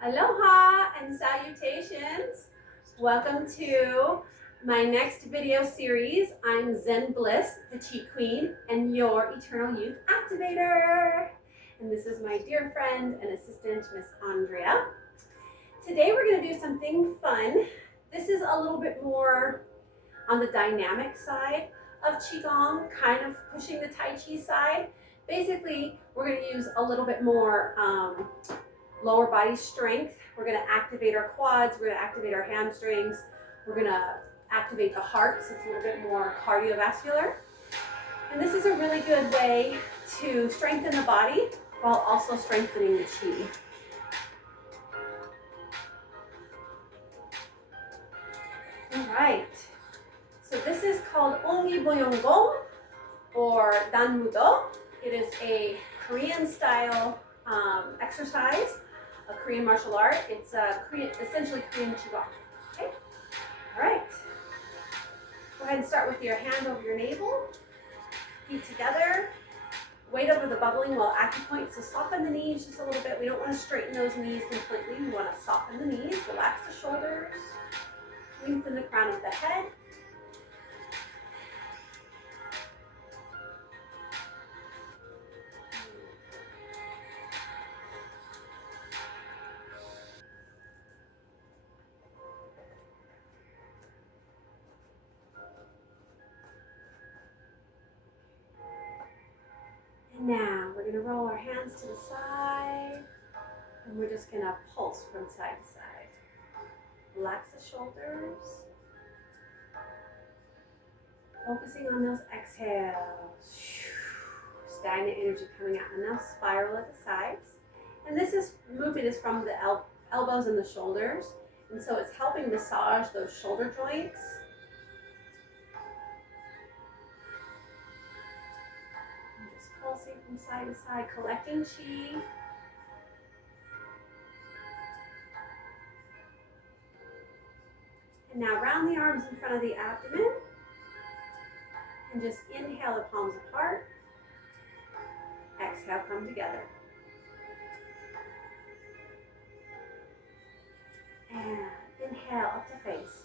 Aloha and salutations. Welcome to my next video series. I'm Zen Bliss, the Chi Queen, and your Eternal Youth Activator. And this is my dear friend and assistant, Miss Andrea. Today we're going to do something fun. This is a little bit more on the dynamic side of Qigong, kind of pushing the Tai Chi side. Basically, we're going to use a little bit more lower body strength. We're going to activate our quads, we're going to activate our hamstrings, we're going to activate the heart, so it's a little bit more cardiovascular. And this is a really good way to strengthen the body while also strengthening the chi. All right, so this is called Ongi Boyong or DahnMudo. It is a Korean style exercise, a Korean martial art. It's essentially Korean Qigong. Okay, all right. Go ahead and start with your hand over your navel, feet together, weight over the bubbling while acupoint. So soften the knees just a little bit. We don't want to straighten those knees completely. We want to soften the knees, relax the shoulders, lengthen the crown of the head. Now we're going to roll our hands to the side, and we're just going to pulse from side to side. Relax the shoulders. Focusing on those exhales. Stagnant energy coming out, and now spiral at the sides. And this movement is from the elbows and the shoulders, and so it's helping massage those shoulder joints. Pulsing from side to side, collecting chi. And now round the arms in front of the abdomen. And just inhale the palms apart. Exhale, come together. And inhale up to face.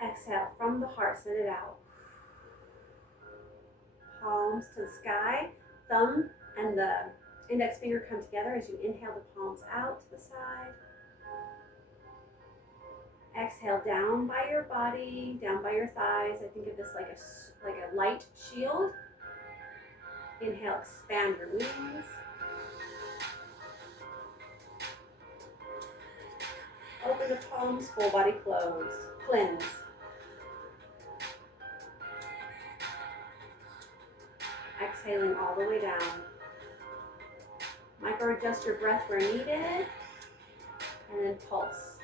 Exhale from the heart, send it out. Palms to the sky, thumb and the index finger come together as you inhale the palms out to the side. Exhale down by your body, down by your thighs. I think of this like a light shield. Inhale, expand your wings. Open the palms, full body closed. Cleanse. Exhaling all the way down. Micro adjust your breath where needed, and then pulse.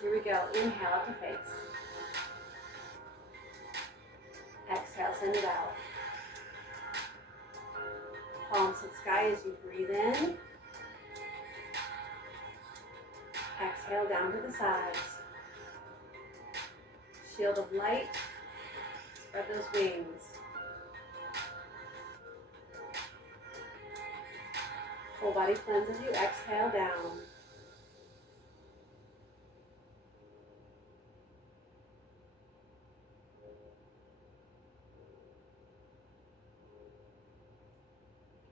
Here we go. Inhale up to face. Exhale, send it out. Palms to the sky as you breathe in. Exhale down to the sides. Shield of light. Spread those wings. Full body cleanse as you exhale down.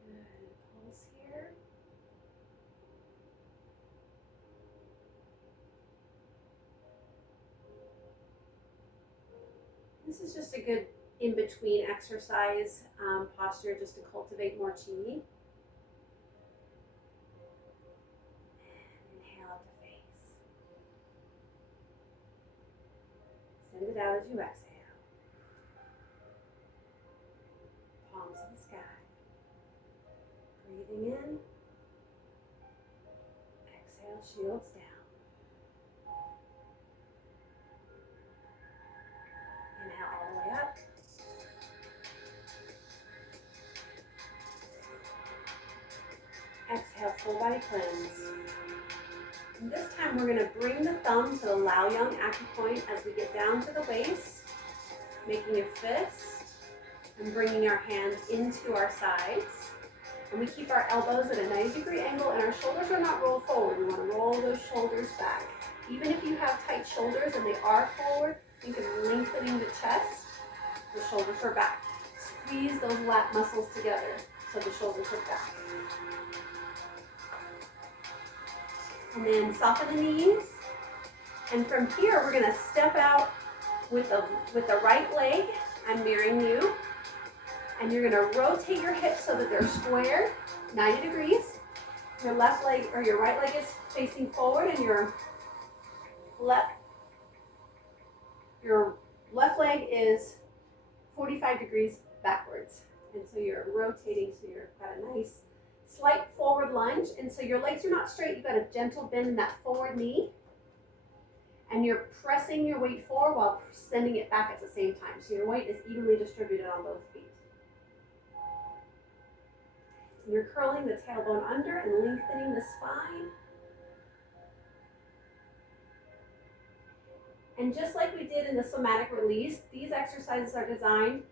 Good. Pulse here. This is just a good in-between exercise posture just to cultivate more chi. Inhale up to face. Send it out as you exhale. Palms to the sky. Breathing in. Exhale, shields down. Inhale all the way up. Exhale, full body cleanse. And this time we're going to bring the thumb to the Lao Yang acupoint as we get down to the waist, making a fist. and bringing our hands into our sides. And we keep our elbows at a 90-degree angle and our shoulders are not rolled forward. We want to roll those shoulders back. Even if you have tight shoulders and they are forward, think of lengthening the chest. The shoulders are back. Squeeze those lat muscles together so the shoulders are back. And then soften the knees. And from here, we're going to step out with the right leg. I'm mirroring you. And you're going to rotate your hips so that they're square, 90 degrees. Your left leg or your right leg is facing forward and your left leg is 45 degrees backwards. And so you're rotating, so you've got a nice slight forward lunge. And so your legs are not straight, you've got a gentle bend in that forward knee. And you're pressing your weight forward while sending it back at the same time. So your weight is evenly distributed on both feet. And you're curling the tailbone under and lengthening the spine. And just like we did in the somatic release, these exercises are designed,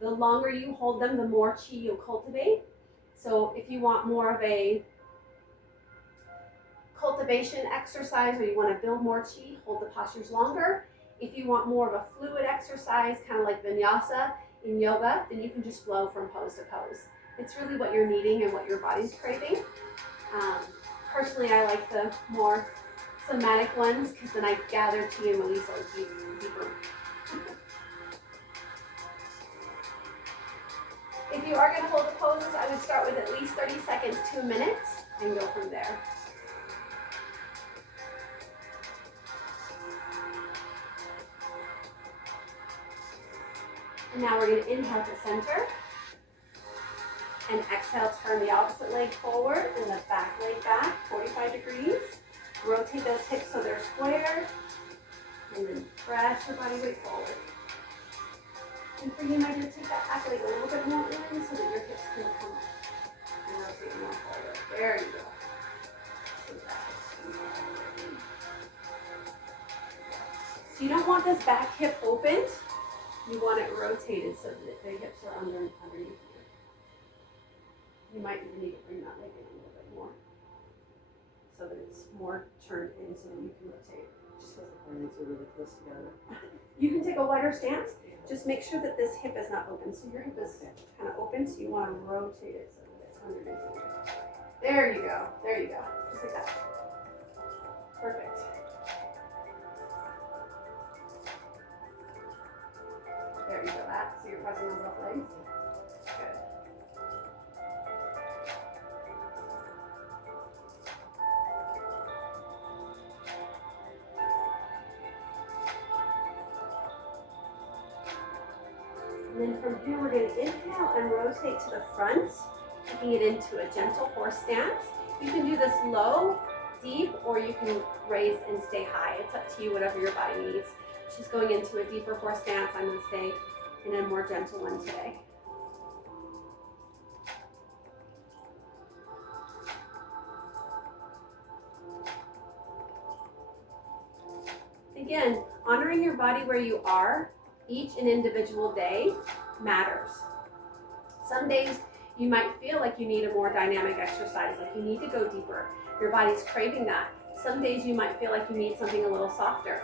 the longer you hold them, the more chi you'll cultivate. So if you want more of a cultivation exercise or you want to build more chi, hold the postures longer. If you want more of a fluid exercise, kind of like vinyasa in yoga, then you can just flow from pose to pose. It's really what you're needing and what your body's craving. Personally, I like the more somatic ones because then I gather chi and release a deeper. If you are going to hold the poses, I would start with at least 30 seconds to a minute and go from there. And now we're going to inhale to center. And exhale, turn the opposite leg forward and the back leg back, 45 degrees. Rotate those hips so they're square. And then press your body weight forward. And for you, my dear, take that back leg a little bit more in so that your hips can come up. And rotate more forward. There you go. So you don't want this back hip opened. You want it rotated so that the hips are underneath you. You might even need to bring that leg in a little bit more so that it's more turned in so that you can rotate. Just because the legs are really close together. You can take a wider stance. Just make sure that this hip is not open. So your hip is kind of open, so you want to rotate it so that it's underneath you. There you go. There you go. Just like that. Perfect. There you go. That. So you're pressing on both legs. Good. And then from here, we're going to inhale and rotate to the front, taking it into a gentle horse stance. You can do this low, deep, or you can raise and stay high. It's up to you, whatever your body needs. She's going into a deeper horse stance. I'm going to stay in a more gentle one today. Again, honoring your body where you are each and individual day matters. Some days you might feel like you need a more dynamic exercise, like you need to go deeper. Your body's craving that. Some days you might feel like you need something a little softer.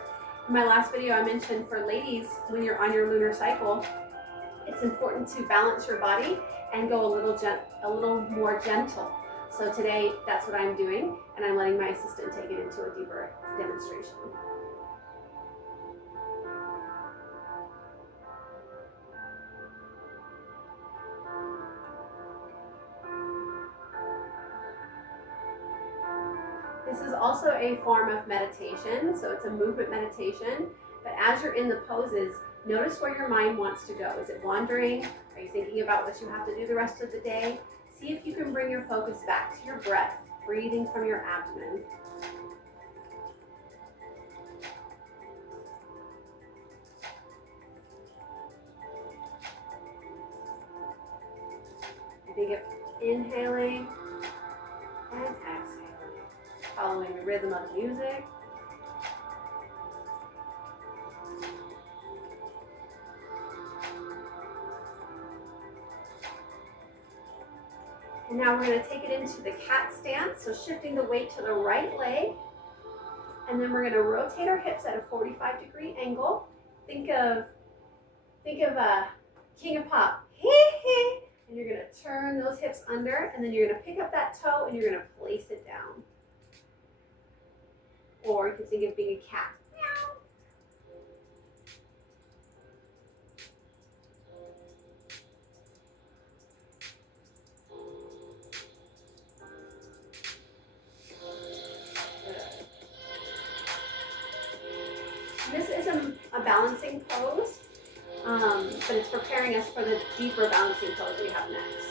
In my last video, I mentioned for ladies, when you're on your lunar cycle, it's important to balance your body and go a little more gentle. So today, that's what I'm doing, and I'm letting my assistant take it into a deeper demonstration. This is also a form of meditation, so it's a movement meditation, but as you're in the poses, notice where your mind wants to go. Is it wandering? Are you thinking about what you have to do the rest of the day? See if you can bring your focus back to your breath, breathing from your abdomen. Big inhaling and exhaling. Following the rhythm of the music. And now we're going to take it into the cat stance, so shifting the weight to the right leg. And then we're going to rotate our hips at a 45-degree angle. Think of King of Pop. And you're going to turn those hips under, and then you're going to pick up that toe and you're going to place it down. Or you can think of being a cat. This is a balancing pose, but it's preparing us for the deeper balancing pose we have next.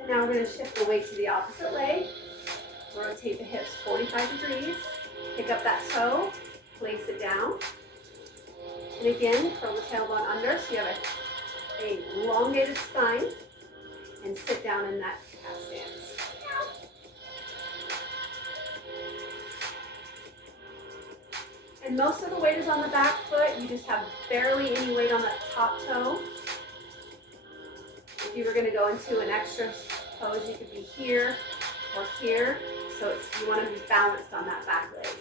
And now we're going to shift the weight to the opposite leg. Rotate the hips 45 degrees. Pick up that toe, place it down. And again, curl the tailbone under so you have a elongated spine. And sit down in that cat stance. And most of the weight is on the back foot. You just have barely any weight on that top toe. If you were going to go into an extra pose, you could be here or here. So you want to be balanced on that back leg.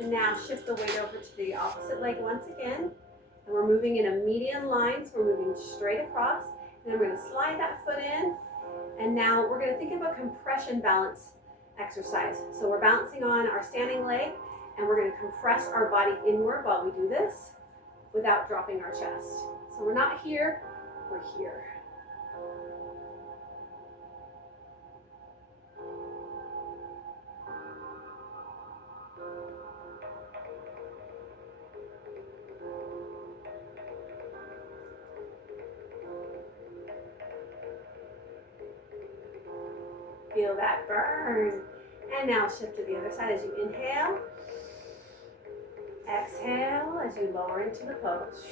And now shift the weight over to the opposite leg once again. And we're moving in a median line, so we're moving straight across. And then we're going to slide that foot in. And now we're going to think of a compression balance exercise. So we're balancing on our standing leg, and we're going to compress our body inward while we do this without dropping our chest. So we're not here, we're here. Feel that burn. And now shift to the other side as you inhale. Exhale as you lower into the pose.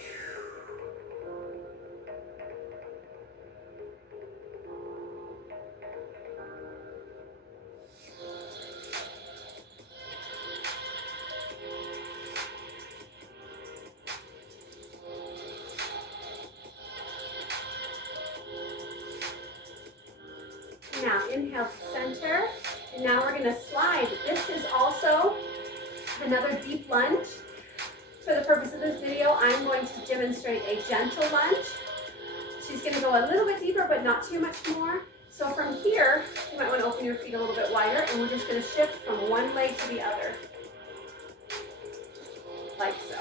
Now inhale to center, and now we're going to slide. This is also another deep lunge. For the purpose of this video, I'm going to demonstrate a gentle lunge. She's going to go a little bit deeper, but not too much more. So from here, you might want to open your feet a little bit wider, and we're just going to shift from one leg to the other, like so.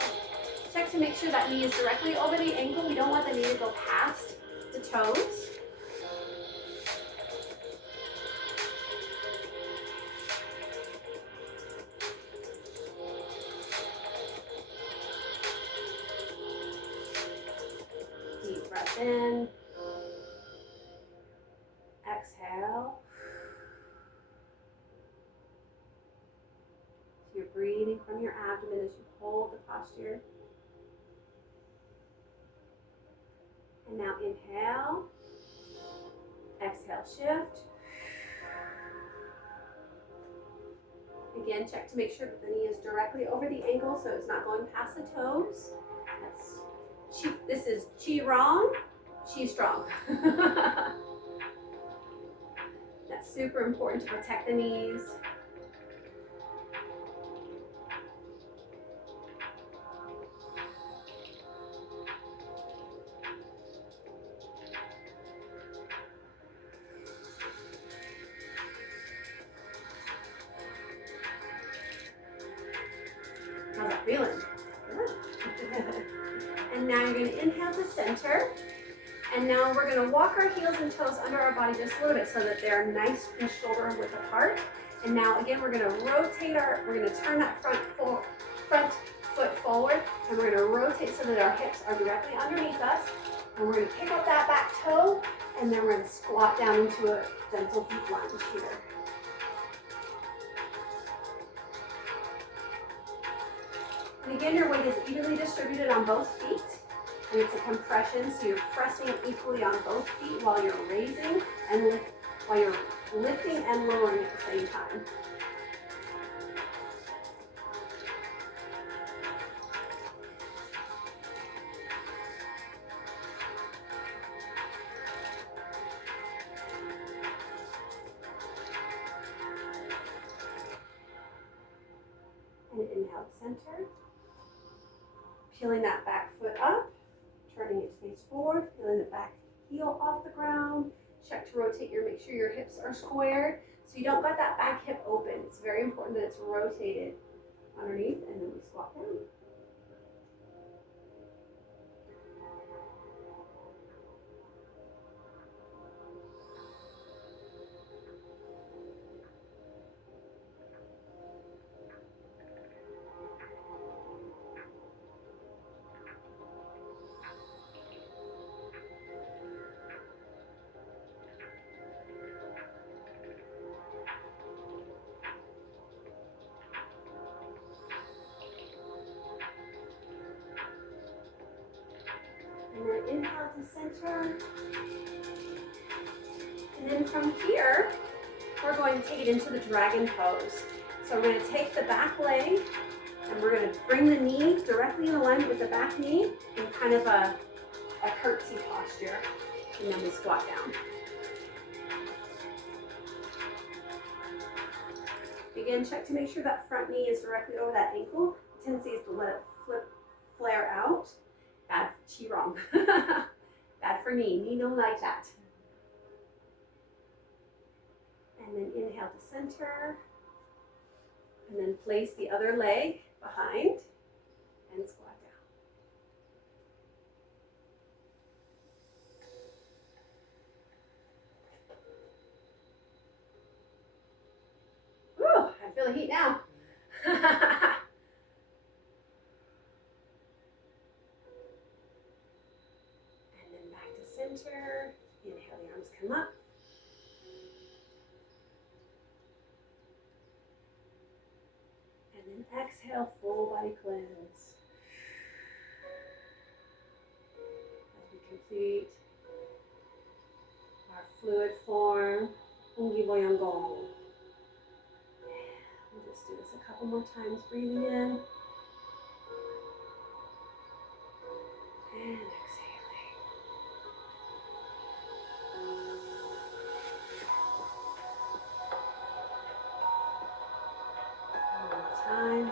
Check to make sure that knee is directly over the ankle. We don't want the knee to go past the toes. Deep breath in. Exhale. So you're breathing from your abdomen as you hold the posture. And now inhale. Exhale, shift. Again, check to make sure that the knee is directly over the ankle so it's not going past the toes. This is Qigong, Qi strong. That's super important to protect the knees. How's that feeling? Good. And now you're going to inhale to center. And now we're going to walk our heels and toes under our body just a little bit so that they're nice and shoulder width apart. And now again, we're going to rotate we're going to turn that front foot forward, and we're going to rotate so that our hips are directly underneath us. And we're going to pick up that back toe, and then we're going to squat down into a gentle deep lunge here. And again, your weight is evenly distributed on both feet, and it's a compression, so you're pressing equally on both feet while you're raising and while you're lifting and lowering at the same time. inhale to center. Peeling that back foot up, turning it to face forward, feeling the back heel off the ground. Check to rotate make sure your hips are squared so you don't got that back hip open. It's very important that it's rotated underneath, and then we squat down. And then inhale to center. And then from here, we're going to take it into the dragon pose. So we're going to take the back leg and we're going to bring the knee directly in alignment with the back knee in kind of a curtsy posture. And then we squat down. Again, check to make sure that front knee is directly over that ankle. The tendency is to let it flare out. Bad Qigong. Bad for knee. Knee don't like that. And then inhale to center. And then place the other leg behind and squat down. Woo! I feel the heat now. Center. Inhale, the arms come up. And then exhale, full body cleanse. As we complete our fluid form, Ungi Boyang Gong. We'll just do this a couple more times, breathing in. And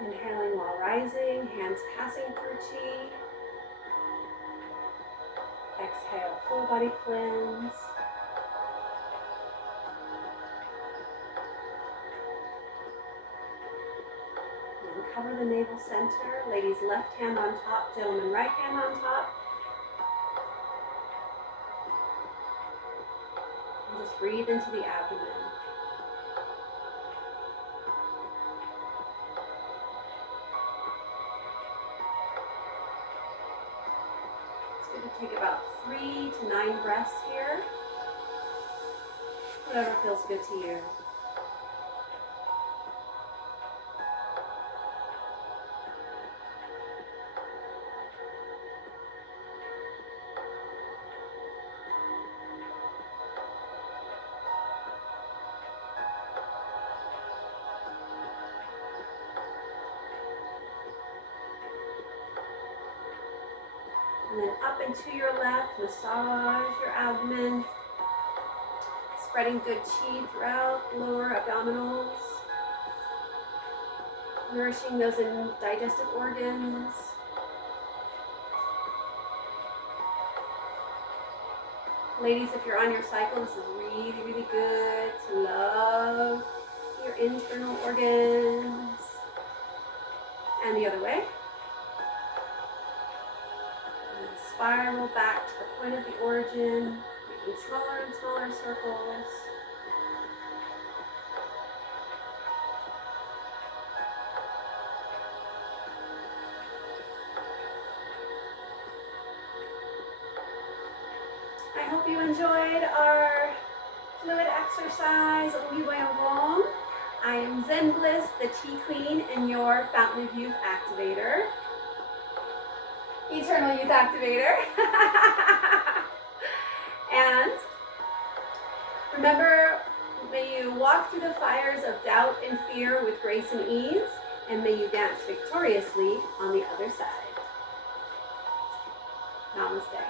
inhaling while rising, hands passing through chi. Exhale, full body cleanse. And then cover the navel center. Ladies, left hand on top, gentlemen, right hand on top. And just breathe into the abdomen. Take about 3 to 9 breaths here. Whatever feels good to you. And then up and to your left, massage your abdomen, spreading good chi throughout lower abdominals, nourishing those digestive organs. Ladies, if you're on your cycle, this is really, really good to love your internal organs. And the other way. Spiral back to the point of the origin, making smaller and smaller circles. I hope you enjoyed our fluid exercise, Ungi Boyang Gong. I am Zen Bliss, the Chi Queen, and your Fountain of Youth Activator. Eternal Youth Activator. And remember, may you walk through the fires of doubt and fear with grace and ease, and may you dance victoriously on the other side. Namaste.